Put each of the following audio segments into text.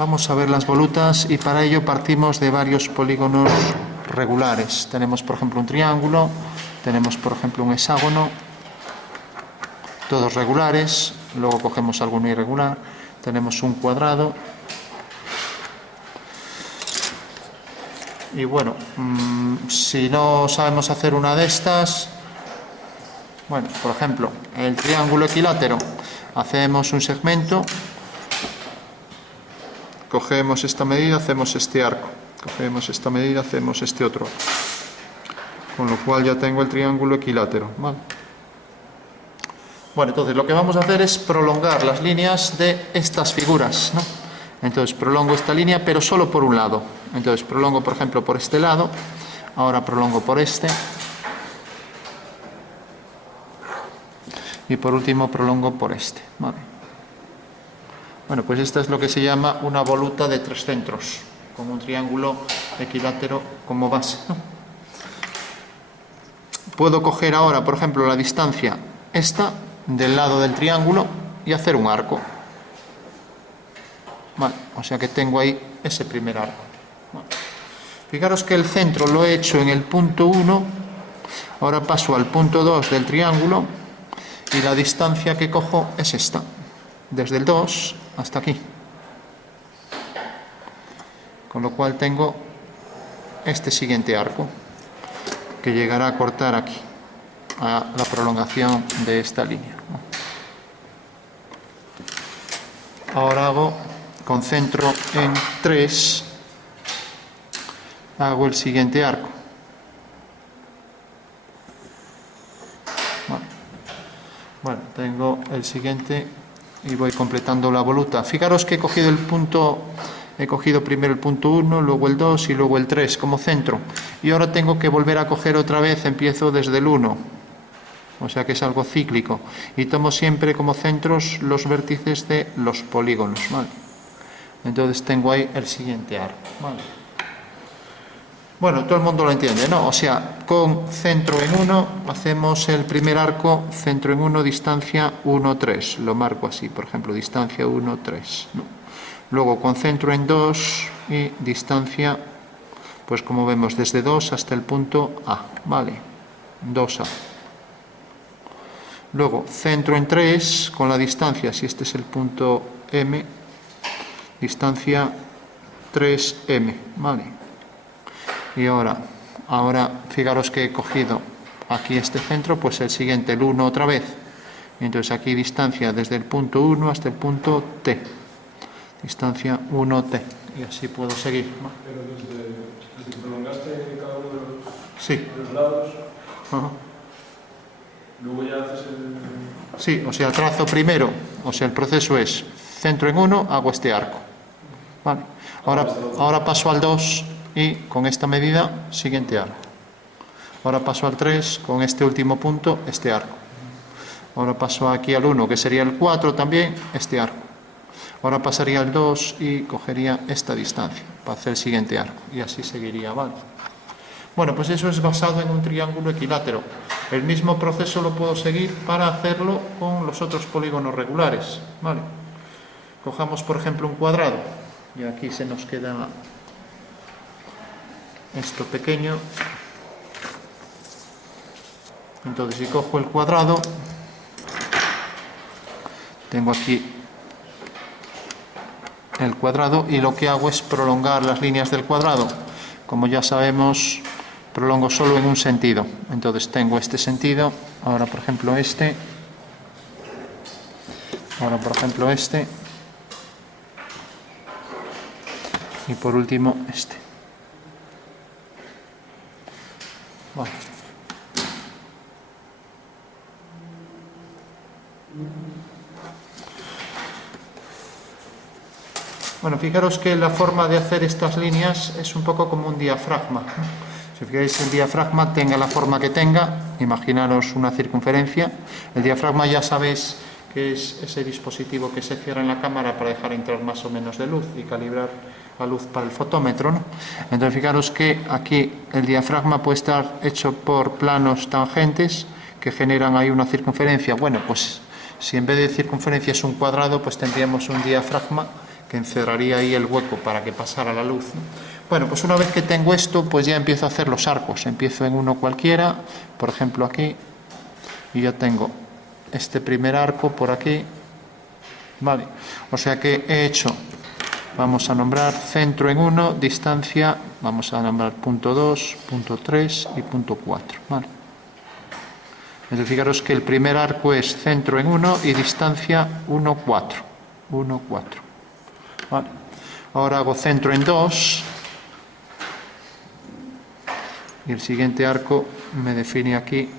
Vamos a ver las volutas y para ello partimos de varios polígonos regulares. Tenemos, por ejemplo, un triángulo, tenemos, por ejemplo, un hexágono, todos regulares, luego cogemos alguno irregular, tenemos un cuadrado. Y bueno, si no sabemos hacer una de estas, bueno, por ejemplo, el triángulo equilátero, hacemos un segmento, cogemos esta medida, hacemos este arco, cogemos esta medida, hacemos este otro arco, con lo cual ya tengo el triángulo equilátero, ¿vale? Bueno, entonces lo que vamos a hacer es prolongar las líneas de estas figuras, ¿no? Entonces prolongo esta línea, pero solo por un lado. Entonces prolongo, por ejemplo, por este lado, ahora prolongo por este, y por último prolongo por este, ¿vale? Bueno, pues esta es lo que se llama una voluta de 3 centros, con un triángulo equilátero como base, ¿no? Puedo coger ahora, por ejemplo, la distancia esta del lado del triángulo y hacer un arco. Vale, o sea que tengo ahí ese primer arco. Vale. Fijaros que el centro lo he hecho en el punto 1, ahora paso al punto 2 del triángulo y la distancia que cojo es esta, desde el 2 hasta aquí. Con lo cual tengo este siguiente arco, que llegará a cortar aquí, a la prolongación de esta línea. Ahora concentro en 3, hago el siguiente arco. Bueno, tengo el siguiente y voy completando la voluta. Fijaros que he cogido primero el punto 1, luego el 2 y luego el 3 como centro. Y ahora tengo que volver a coger otra vez, empiezo desde el 1. O sea que es algo cíclico. Y tomo siempre como centros los vértices de los polígonos, ¿vale? Entonces tengo ahí el siguiente arco, ¿vale? Bueno, todo el mundo lo entiende, ¿no? O sea, con centro en 1 hacemos el primer arco, centro en 1, distancia 1, 3. Lo marco así, por ejemplo, distancia 1, 3, ¿no? Luego con centro en 2 y distancia, pues como vemos, desde 2 hasta el punto A, ¿vale? 2A. Luego centro en 3 con la distancia, si este es el punto M, distancia 3M, ¿vale? Y ahora fijaros que he cogido aquí este centro, pues el siguiente, el 1 otra vez. Entonces aquí distancia desde el punto 1 hasta el punto T. Distancia 1T. Y así puedo seguir, ¿no? Pero desde que prolongaste cada uno sí. de los lados, Ajá. luego ya haces el... Sí, o sea, trazo primero, o sea, el proceso es centro en 1, hago este arco. Vale. Ahora paso al 2 y con esta medida, siguiente arco. Ahora paso al 3, con este último punto, este arco. Ahora paso aquí al 1, que sería el 4 también, este arco. Ahora pasaría al 2 y cogería esta distancia para hacer el siguiente arco. Y así seguiría, ¿vale? Bueno, pues eso es basado en un triángulo equilátero. El mismo proceso lo puedo seguir para hacerlo con los otros polígonos regulares, ¿vale? Cojamos, por ejemplo, un cuadrado. Y aquí se nos queda esto pequeño. Entonces, si cojo el cuadrado, tengo aquí el cuadrado y lo que hago es prolongar las líneas del cuadrado. Como ya sabemos, prolongo solo en un sentido. Entonces tengo este sentido, ahora por ejemplo este, ahora por ejemplo este, y por último este. Bueno. Bueno, fijaros que la forma de hacer estas líneas es un poco como un diafragma. Si fijáis, el diafragma tenga la forma que tenga, imaginaros una circunferencia. El diafragma ya sabéis que es ese dispositivo que se cierra en la cámara para dejar entrar más o menos de luz y calibrar la luz para el fotómetro, ¿no? Entonces fijaros que aquí el diafragma puede estar hecho por planos tangentes que generan ahí una circunferencia. Bueno, pues si en vez de circunferencia es un cuadrado, pues tendríamos un diafragma que encerraría ahí el hueco para que pasara la luz, ¿no? Bueno, pues una vez que tengo esto, pues ya empiezo a hacer los arcos. Empiezo en uno cualquiera, por ejemplo aquí, y ya tengo este primer arco por aquí, vale. O sea que he hecho, vamos a nombrar centro en 1, distancia, vamos a nombrar punto 2, punto 3 y punto 4, vale. Entonces fijaros que el primer arco es centro en 1 y distancia 1, 4. 1, 4. Vale. Ahora hago centro en 2 y el siguiente arco me define aquí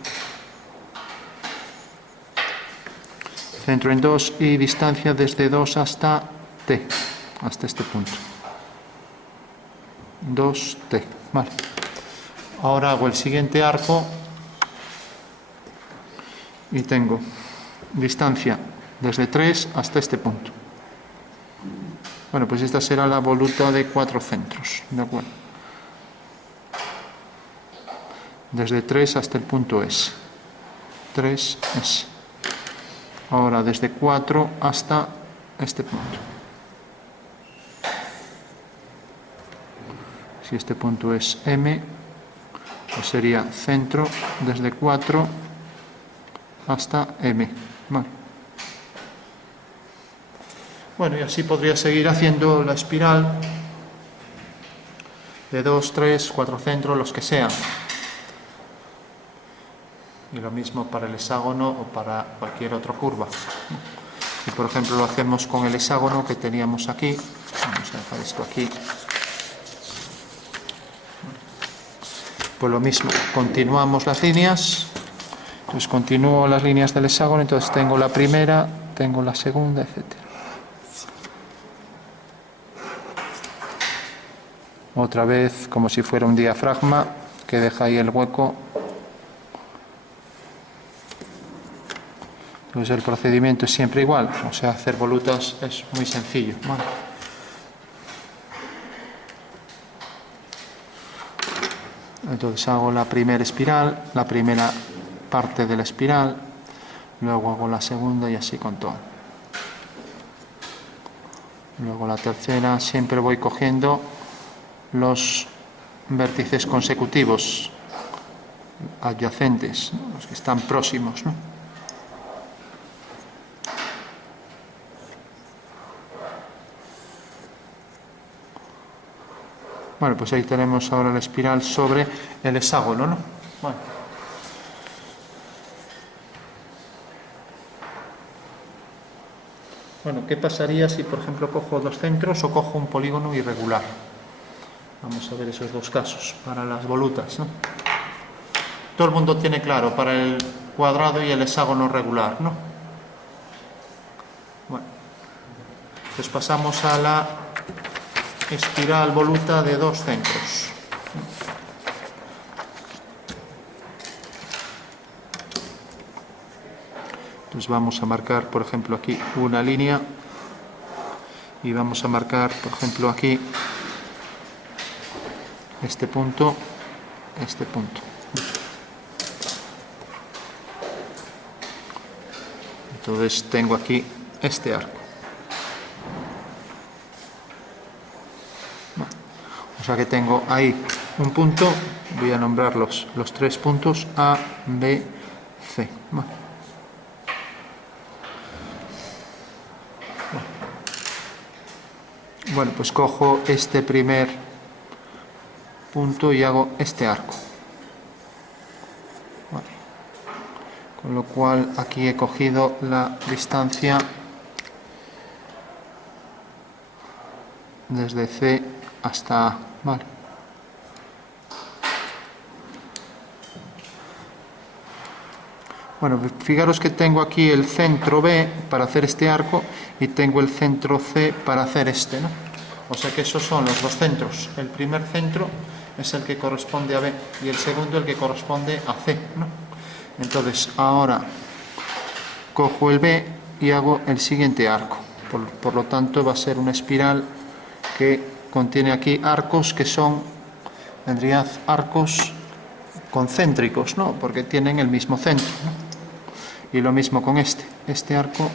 centro en 2 y distancia desde 2 hasta T, hasta este punto. 2T. Vale. Ahora hago el siguiente arco y tengo distancia desde 3 hasta este punto. Bueno, pues esta será la voluta de 4 centros, ¿de acuerdo? Desde 3 hasta el punto S. 3S. Ahora desde 4 hasta este punto. Si este punto es M, pues sería centro desde 4 hasta M. Vale. Bueno, y así podría seguir haciendo la espiral de 2, 3, 4 centros, los que sean. Y lo mismo para el hexágono o para cualquier otra curva. Y por ejemplo lo hacemos con el hexágono que teníamos aquí. Vamos a dejar esto aquí. Pues lo mismo, continuamos las líneas. Entonces continúo las líneas del hexágono, entonces tengo la primera, tengo la segunda, etcétera. Otra vez como si fuera un diafragma que deja ahí el hueco. Entonces el procedimiento es siempre igual, o sea, hacer volutas es muy sencillo. Vale. Entonces hago la primera espiral, la primera parte de la espiral, luego hago la segunda y así con todo. Luego la tercera, siempre voy cogiendo los vértices consecutivos adyacentes, ¿no? Los que están próximos, ¿no? Bueno, pues ahí tenemos ahora la espiral sobre el hexágono, ¿no? Bueno. Bueno, ¿qué pasaría si, por ejemplo, cojo dos centros o cojo un polígono irregular? Vamos a ver esos dos casos para las volutas, ¿no? Todo el mundo tiene claro para el cuadrado y el hexágono regular, ¿no? Bueno, pues pasamos a la espiral voluta de dos centros. Entonces vamos a marcar, por ejemplo, aquí una línea y vamos a marcar, por ejemplo, aquí este punto, este punto. Entonces tengo aquí este arco. O sea que tengo ahí un punto, voy a nombrar los tres puntos A, B, C. Bueno, pues cojo este primer punto y hago este arco. Vale. Con lo cual aquí he cogido la distancia desde C hasta A. Vale. Bueno, fijaros que tengo aquí el centro B para hacer este arco y tengo el centro C para hacer este, ¿no? O sea que esos son los dos centros. El primer centro es el que corresponde a B y el segundo el que corresponde a C, ¿no? Entonces ahora cojo el B y hago el siguiente arco. Por lo tanto va a ser una espiral que contiene aquí arcos que son, tendría arcos concéntricos, ¿no? Porque tienen el mismo centro, ¿no? Y lo mismo con este arco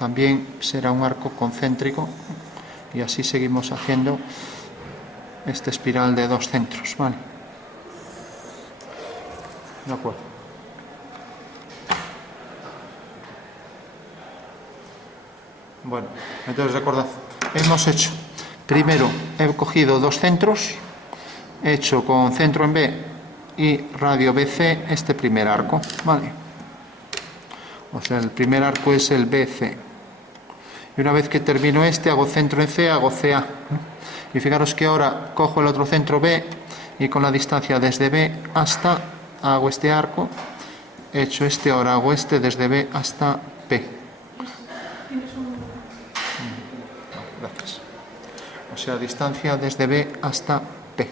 también será un arco concéntrico, y así seguimos haciendo este espiral de 2 centros, ¿vale? De acuerdo. Bueno, entonces recordad, hemos hecho, primero he cogido 2 centros, he hecho con centro en B y radio BC este primer arco, ¿vale? O sea, el primer arco es el BC. Y una vez que termino este, hago centro en C, hago CA. Y fijaros que ahora cojo el otro centro B y con la distancia desde B hasta, hago este arco, he hecho este, ahora hago este desde B hasta P. Gracias. O sea, distancia desde B hasta P.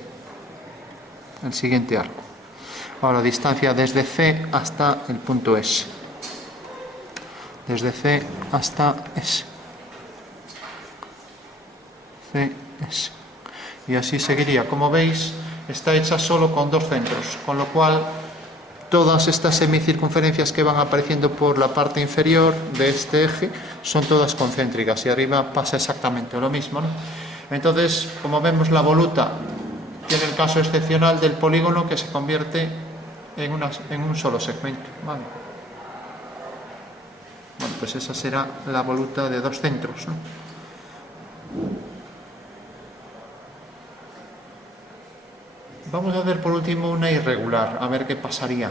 El siguiente arco. Ahora distancia desde C hasta el punto S. Desde C hasta S. C, S. Y así seguiría. Como veis, está hecha solo con 2 centros, con lo cual todas estas semicircunferencias que van apareciendo por la parte inferior de este eje son todas concéntricas, y arriba pasa exactamente lo mismo, ¿no? Entonces, como vemos, la voluta tiene el caso excepcional del polígono que se convierte en un solo segmento, ¿vale? Bueno, pues esa será la voluta de 2 centros, ¿no? Vamos a hacer por último una irregular, a ver qué pasaría.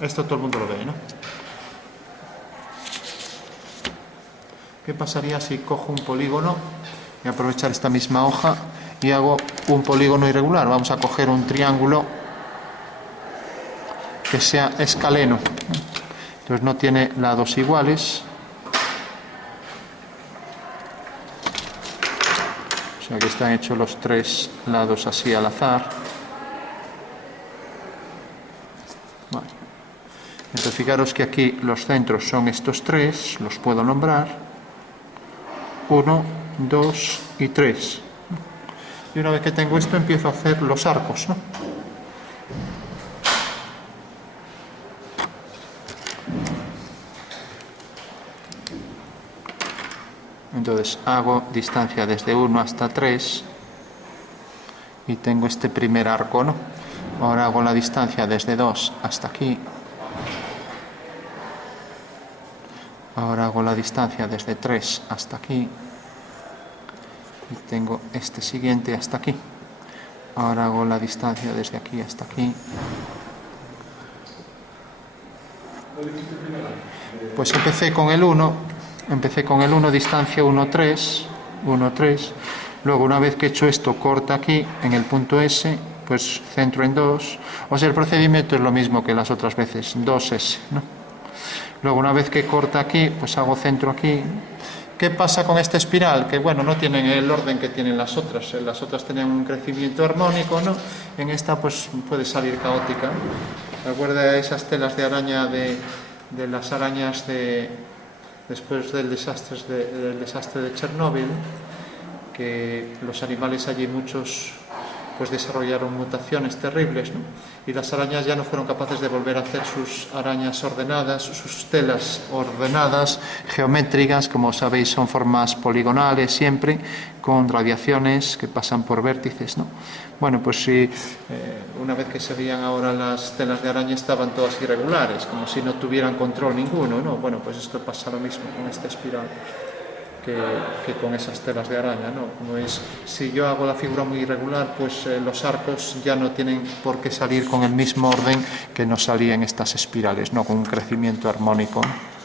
Esto todo el mundo lo ve, ¿no? ¿Qué pasaría si cojo un polígono y aprovechar esta misma hoja y hago un polígono irregular? Vamos a coger un triángulo que sea escaleno. Entonces no tiene lados iguales. O sea que están hechos los 3 lados así al azar. Vale. Entonces fijaros que aquí los centros son estos 3, los puedo nombrar. 1, 2 y 3. Y una vez que tengo esto empiezo a hacer los arcos, ¿no? Entonces hago distancia desde 1 hasta 3 y tengo este primer arco, ¿no? Ahora hago la distancia desde 2 hasta aquí. Ahora hago la distancia desde 3 hasta aquí. Y tengo este siguiente hasta aquí. Ahora hago la distancia desde aquí hasta aquí. Pues empecé con el 1, distancia 1, 3, 1, 3. Luego, una vez que he hecho esto, corta aquí en el punto S, pues centro en 2. O sea, el procedimiento es lo mismo que las otras veces, 2S, ¿no? Luego, una vez que corta aquí, pues hago centro aquí. ¿Qué pasa con esta espiral? Que, bueno, no tienen el orden que tienen las otras. Las otras tienen un crecimiento armónico, ¿no? En esta, pues, puede salir caótica. Recuerda esas telas de araña de las arañas después del desastre de Chernóbil, que los animales allí, muchos, pues desarrollaron mutaciones terribles, ¿no? Y las arañas ya no fueron capaces de volver a hacer sus arañas ordenadas, sus telas ordenadas, geométricas. Como sabéis, son formas poligonales siempre, con radiaciones que pasan por vértices, ¿no? Bueno, pues si una vez que se veían ahora las telas de araña, estaban todas irregulares, como si no tuvieran control ninguno, ¿no? Bueno, pues esto pasa lo mismo con esta espiral que con esas telas de araña, ¿no? Como es, si yo hago la figura muy irregular, pues los arcos ya no tienen por qué salir con el mismo orden que nos salían estas espirales, ¿no? Con un crecimiento armónico, ¿no?